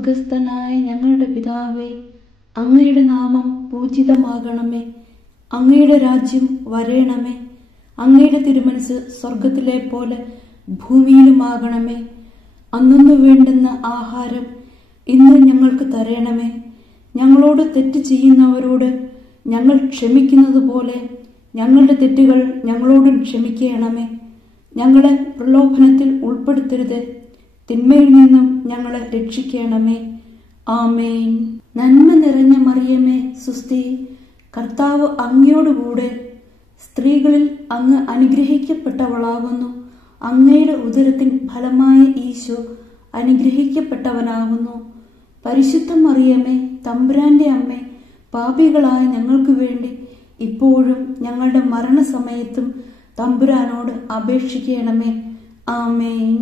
സ്വർഗസ്ഥനായ ഞങ്ങളുടെ പിതാവേ, അങ്ങയുടെ നാമം പൂജിതമാകണമേ. അങ്ങയുടെ രാജ്യം വരേണമേ. അങ്ങയുടെ തിരുമനസ് സ്വർഗത്തിലെ പോലെ ഭൂമിയിലുമാകണമേ. അന്നു വേണ്ടുന്ന ആഹാരം ഇന്ന് ഞങ്ങൾക്ക് തരണമേ. ഞങ്ങളോട് തെറ്റ് ചെയ്യുന്നവരോട് ഞങ്ങൾ ക്ഷമിക്കുന്നത് പോലെ ഞങ്ങളുടെ തെറ്റുകൾ ഞങ്ങളോടും ക്ഷമിക്കണമേ. ഞങ്ങളെ പ്രലോഭനത്തിൽ ഉൾപ്പെടുത്തരുത്, തിന്മയിൽ നിന്നും ഞങ്ങളെ രക്ഷിക്കണമേ. ആമേൻ. നന്മ നിറഞ്ഞ മറിയമേ, സുസ്തി, കർത്താവ് അങ്ങയോടുകൂടെ സ്ത്രീകളിൽ അങ്ങ് അനുഗ്രഹിക്കപ്പെട്ടവളാകുന്നു. അങ്ങയുടെ ഉദരത്തിൻ ഫലമായ ഈശോ അനുഗ്രഹിക്കപ്പെട്ടവനാകുന്നു. പരിശുദ്ധ മറിയമേ, തമ്പുരാന്റെ അമ്മേ, പാപികളായ ഞങ്ങൾക്ക് വേണ്ടി ഇപ്പോഴും ഞങ്ങളുടെ മരണസമയത്തും തമ്പുരാനോട് അപേക്ഷിക്കണമേ. ആമേൻ.